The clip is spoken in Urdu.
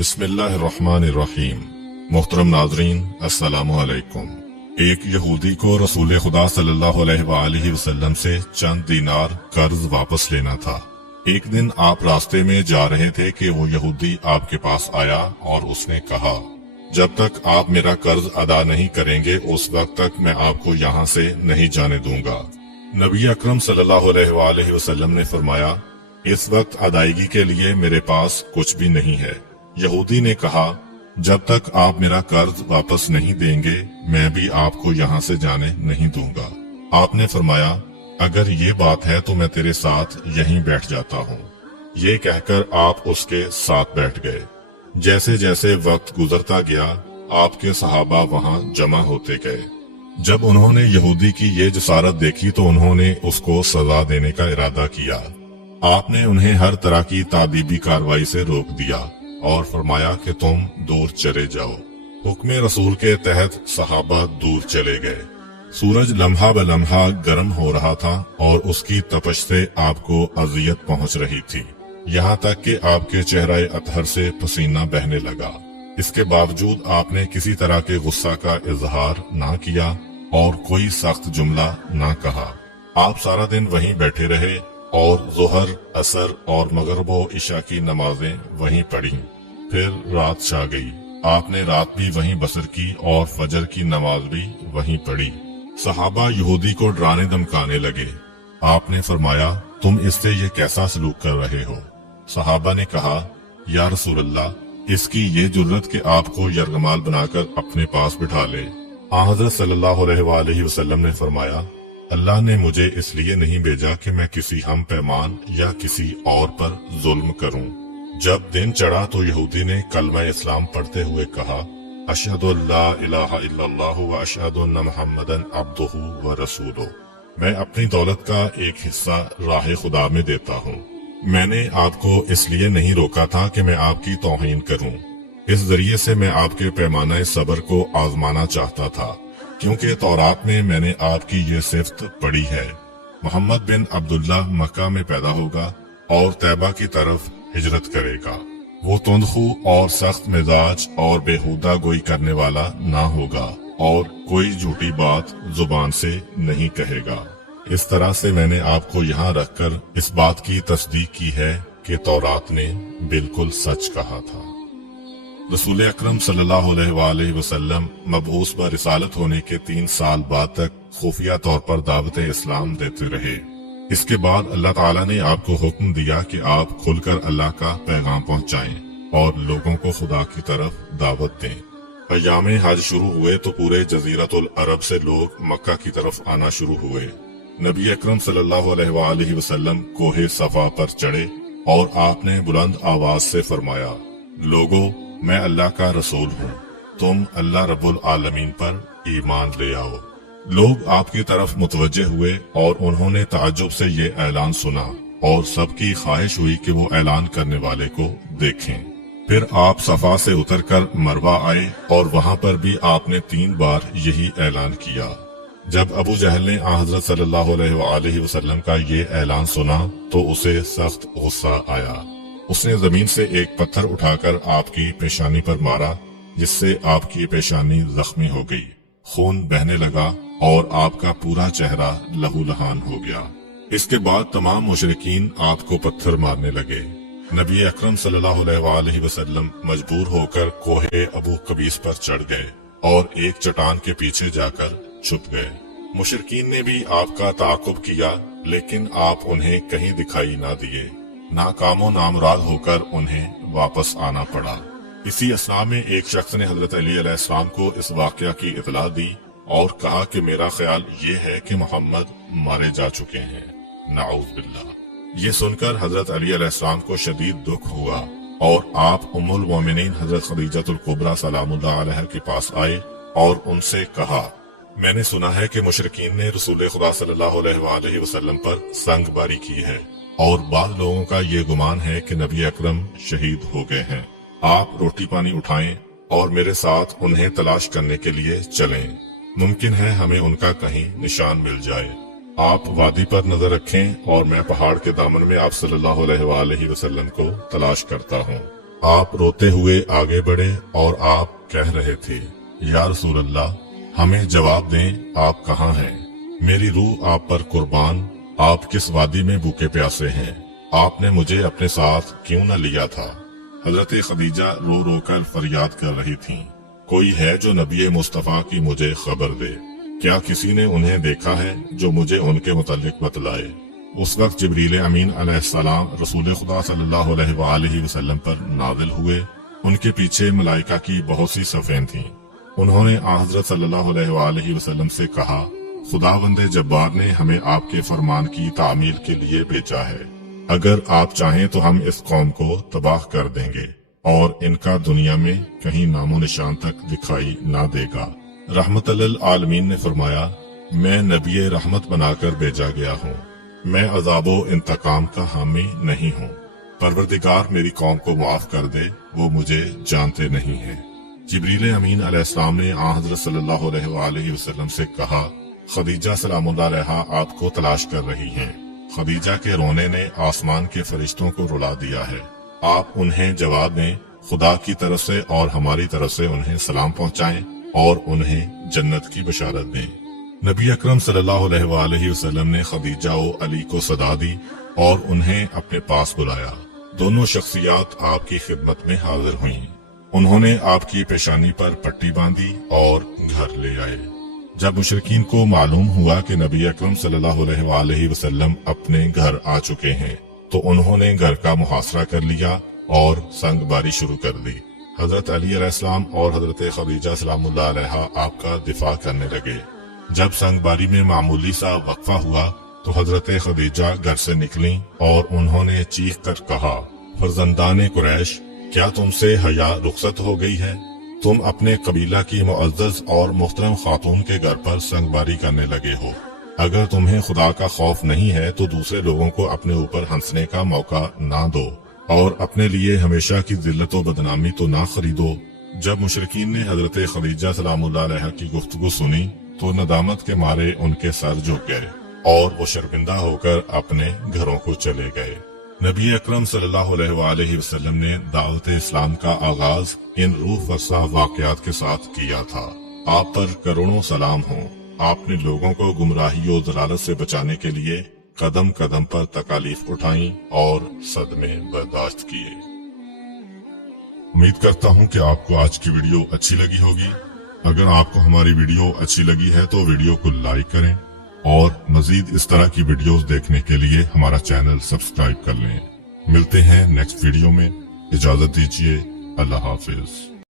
بسم اللہ الرحمن الرحیم۔ محترم ناظرین، السلام علیکم۔ ایک یہودی کو رسول خدا صلی اللہ علیہ وآلہ وسلم سے چند دینار قرض واپس لینا تھا۔ ایک دن آپ راستے میں جا رہے تھے کہ وہ یہودی آپ کے پاس آیا اور اس نے کہا، جب تک آپ میرا قرض ادا نہیں کریں گے اس وقت تک میں آپ کو یہاں سے نہیں جانے دوں گا۔ نبی اکرم صلی اللہ علیہ وآلہ وسلم نے فرمایا، اس وقت ادائیگی کے لیے میرے پاس کچھ بھی نہیں ہے۔ یہودی نے کہا، جب تک آپ میرا قرض واپس نہیں دیں گے میں بھی آپ کو یہاں سے جانے نہیں دوں گا۔ آپ نے فرمایا، اگر یہ بات ہے تو میں تیرے ساتھ یہیں بیٹھ جاتا ہوں۔ یہ کہہ کر آپ اس کے ساتھ بیٹھ گئے۔ جیسے جیسے وقت گزرتا گیا آپ کے صحابہ وہاں جمع ہوتے گئے۔ جب انہوں نے یہودی کی یہ جسارت دیکھی تو انہوں نے اس کو سزا دینے کا ارادہ کیا۔ آپ نے انہیں ہر طرح کی تادیبی کارروائی سے روک دیا اور فرمایا کہ تم دور چلے جاؤ۔ حکم رسول کے تحت صحابہ دور چلے گئے۔ سورج لمحہ بلمحہ گرم ہو رہا تھا اور اس کی تپش سے آپ کو اذیت پہنچ رہی تھی، یہاں تک کہ آپ کے چہرہ اطہر سے پسینہ بہنے لگا۔ اس کے باوجود آپ نے کسی طرح کے غصہ کا اظہار نہ کیا اور کوئی سخت جملہ نہ کہا۔ آپ سارا دن وہیں بیٹھے رہے اور ظہر، عصر اور مغرب و عشاء کی نمازیں وہیں پڑھیں۔ پھر رات چھا گئی۔ آپ نے رات بھی وہیں بسر کی اور فجر کی نماز بھی وہیں پڑھی۔ صحابہ یہودی کو ڈرانے دھمکانے لگے۔ آپ نے فرمایا، تم اس سے یہ کیسا سلوک کر رہے ہو؟ صحابہ نے کہا، یا رسول اللہ، اس کی یہ جرت کہ آپ کو یرغمال بنا کر اپنے پاس بٹھا لے۔ حضرت صلی اللہ علیہ وآلہ وسلم نے فرمایا، اللہ نے مجھے اس لیے نہیں بھیجا کہ میں کسی ہم پیمان یا کسی اور پر ظلم کروں۔ جب دن چڑھا تو یہودی نے کلمہ اسلام پڑھتے ہوئے کہا، اشہد ان لا الہ الا اللہ و اشہد ان محمدن عبدہ و رسولہ۔ میں اپنی دولت کا ایک حصہ راہ خدا میں دیتا ہوں۔ میں نے آپ کو اس لیے نہیں روکا تھا کہ میں آپ کی توہین کروں۔ اس ذریعے سے میں آپ کے پیمانہ صبر کو آزمانا چاہتا تھا، کیونکہ تورات میں میں نے آپ کی یہ صفت پڑھی ہے، محمد بن عبداللہ مکہ میں پیدا ہوگا اور طیبہ کی طرف ہجرت کرے گا۔ وہ تندخو اور سخت مزاج اور بیہودہ گوئی کرنے والا نہ ہوگا اور کوئی جھوٹی بات زبان سے نہیں کہے گا۔ اس طرح سے میں نے آپ کو یہاں رکھ کر اس بات کی تصدیق کی ہے کہ تورات نے بالکل سچ کہا تھا۔ رسول اکرم صلی اللہ علیہ وآلہ وسلم مبعوث برسالت ہونے کے 3 سال بعد تک خفیہ طور پر دعوت اسلام دیتے رہے۔ اس کے بعد اللہ تعالیٰ نے آپ کو حکم دیا کہ آپ کھل کر اللہ کا پیغام پہنچائیں اور لوگوں کو خدا کی طرف دعوت دیں۔ ایام حج شروع ہوئے تو پورے جزیرۃ العرب سے لوگ مکہ کی طرف آنا شروع ہوئے۔ نبی اکرم صلی اللہ علیہ وآلہ وسلم کوہ صفا پر چڑھے اور آپ نے بلند آواز سے فرمایا، لوگو، میں اللہ کا رسول ہوں، تم اللہ رب العالمین پر ایمان لے آؤ۔ لوگ آپ کی طرف متوجہ ہوئے اور انہوں نے تعجب سے یہ اعلان سنا اور سب کی خواہش ہوئی کہ وہ اعلان کرنے والے کو دیکھیں۔ پھر آپ صفا سے اتر کر مروہ آئے اور وہاں پر بھی آپ نے 3 بار یہی اعلان کیا۔ جب ابو جہل نے حضرت صلی اللہ علیہ وآلہ وسلم کا یہ اعلان سنا تو اسے سخت غصہ آیا۔ اس نے زمین سے ایک پتھر اٹھا کر آپ کی پیشانی پر مارا، جس سے آپ کی پیشانی زخمی ہو گئی، خون بہنے لگا اور آپ کا پورا چہرہ لہو لہان ہو گیا۔ اس کے بعد تمام مشرکین آپ کو پتھر مارنے لگے۔ نبی اکرم صلی اللہ علیہ وآلہ وسلم مجبور ہو کر کوہ ابو قبیس پر چڑھ گئے اور ایک چٹان کے پیچھے جا کر چھپ گئے۔ مشرکین نے بھی آپ کا تعاقب کیا لیکن آپ انہیں کہیں دکھائی نہ دیے۔ ناکام و نامراد ہو کر انہیں واپس آنا پڑا۔ اسی اثناء میں ایک شخص نے حضرت علی علیہ السلام کو اس واقعہ کی اطلاع دی اور کہا کہ میرا خیال یہ ہے کہ محمد مارے جا چکے ہیں، نعوذ باللہ۔ یہ سن کر حضرت علی علیہ السلام کو شدید دکھ ہوا اور آپ ام المومنین حضرت خدیجہ الکبریٰ سلام اللہ علیہ کے پاس آئے اور ان سے کہا، میں نے سنا ہے کہ مشرکین نے رسول خدا صلی اللہ علیہ وآلہ وسلم پر سنگ باری کی ہے اور بعض لوگوں کا یہ گمان ہے کہ نبی اکرم شہید ہو گئے ہیں۔ آپ روٹی پانی اٹھائیں اور میرے ساتھ انہیں تلاش کرنے کے لیے چلیں، ممکن ہے ہمیں ان کا کہیں نشان مل جائے۔ آپ وادی پر نظر رکھیں اور میں پہاڑ کے دامن میں آپ صلی اللہ علیہ وآلہ وسلم کو تلاش کرتا ہوں۔ آپ روتے ہوئے آگے بڑھے اور آپ کہہ رہے تھے، یا رسول اللہ، ہمیں جواب دیں، آپ کہاں ہیں؟ میری روح آپ پر قربان، آپ کس وادی میں بھوکے پیاسے ہیں؟ آپ نے مجھے اپنے ساتھ کیوں نہ لیا تھا؟ حضرت خدیجہ رو رو کر فریاد کر رہی تھیں، کوئی ہے جو نبی مصطفیٰ کی مجھے خبر دے؟ کیا کسی نے انہیں دیکھا ہے جو مجھے ان کے متعلق بتلائے؟ اس وقت جبریل امین علیہ السلام رسول خدا صلی اللہ علیہ وآلہ وسلم پر نازل ہوئے۔ ان کے پیچھے ملائکہ کی بہت سی صفیں تھیں۔ انہوں نے حضرت صلی اللہ علیہ وآلہ وسلم سے کہا، خداوند جبار نے ہمیں آپ کے فرمان کی تعمیل کے لیے بھیجا ہے۔ اگر آپ چاہیں تو ہم اس قوم کو تباہ کر دیں گے اور ان کا دنیا میں کہیں نام و نشان تک دکھائی نہ دے گا۔ رحمت للعالمین نے فرمایا، میں نبی رحمت بنا کر بھیجا گیا ہوں، میں عذاب و انتقام کا حامی نہیں ہوں۔ پروردگار میری قوم کو معاف کر دے، وہ مجھے جانتے نہیں ہیں۔ جبریل امین علیہ السلام نے حضرت صلی اللہ علیہ وآلہ وسلم سے کہا، خدیجہ سلام اللہ علیہا آپ کو تلاش کر رہی ہیں۔ خدیجہ کے رونے نے آسمان کے فرشتوں کو رلا دیا ہے۔ آپ انہیں جواب دیں، خدا کی طرف سے اور ہماری طرف سے انہیں سلام پہنچائیں اور انہیں جنت کی بشارت دیں۔ نبی اکرم صلی اللہ علیہ وآلہ وسلم نے خدیجہ و علی کو صدا دی اور انہیں اپنے پاس بلایا۔ دونوں شخصیات آپ کی خدمت میں حاضر ہوئیں۔ انہوں نے آپ کی پیشانی پر پٹی باندھی اور گھر لے آئے۔ جب مشرکین کو معلوم ہوا کہ نبی اکرم صلی اللہ علیہ وآلہ وسلم اپنے گھر آ چکے ہیں تو انہوں نے گھر کا محاصرہ کر لیا اور سنگ باری شروع کر دی۔ حضرت علی علیہ السلام اور حضرت خدیجہ سلام اللہ علیہا آپ کا دفاع کرنے لگے۔ جب سنگ باری میں معمولی سا وقفہ ہوا تو حضرت خدیجہ گھر سے نکلیں اور انہوں نے چیخ کر کہا، فرزندان قریش، کیا تم سے حیا رخصت ہو گئی ہے؟ تم اپنے قبیلہ کی معزز اور محترم خاتون کے گھر پر سنگ باری کرنے لگے ہو۔ اگر تمہیں خدا کا خوف نہیں ہے تو دوسرے لوگوں کو اپنے اوپر ہنسنے کا موقع نہ دو اور اپنے لیے ہمیشہ کی ذلت و بدنامی تو نہ خریدو۔ جب مشرکین نے حضرت خدیجہ سلام اللہ علیہا کی گفتگو سنی تو ندامت کے مارے ان کے سر جھک گئے اور وہ شرمندہ ہو کر اپنے گھروں کو چلے گئے۔ نبی اکرم صلی اللہ علیہ وآلہ وسلم نے دعوت اسلام کا آغاز ان روح فرسا واقعات کے ساتھ کیا تھا۔ آپ پر کروڑوں سلام ہوں۔ آپ نے لوگوں کو گمراہی و ضلالت سے بچانے کے لیے قدم قدم پر تکالیف اٹھائیں اور صدمے برداشت کیے۔ امید کرتا ہوں کہ آپ کو آج کی ویڈیو اچھی لگی ہوگی۔ اگر آپ کو ہماری ویڈیو اچھی لگی ہے تو ویڈیو کو لائک کریں اور مزید اس طرح کی ویڈیوز دیکھنے کے لیے ہمارا چینل سبسکرائب کر لیں۔ ملتے ہیں نیکسٹ ویڈیو میں، اجازت دیجیے، اللہ حافظ۔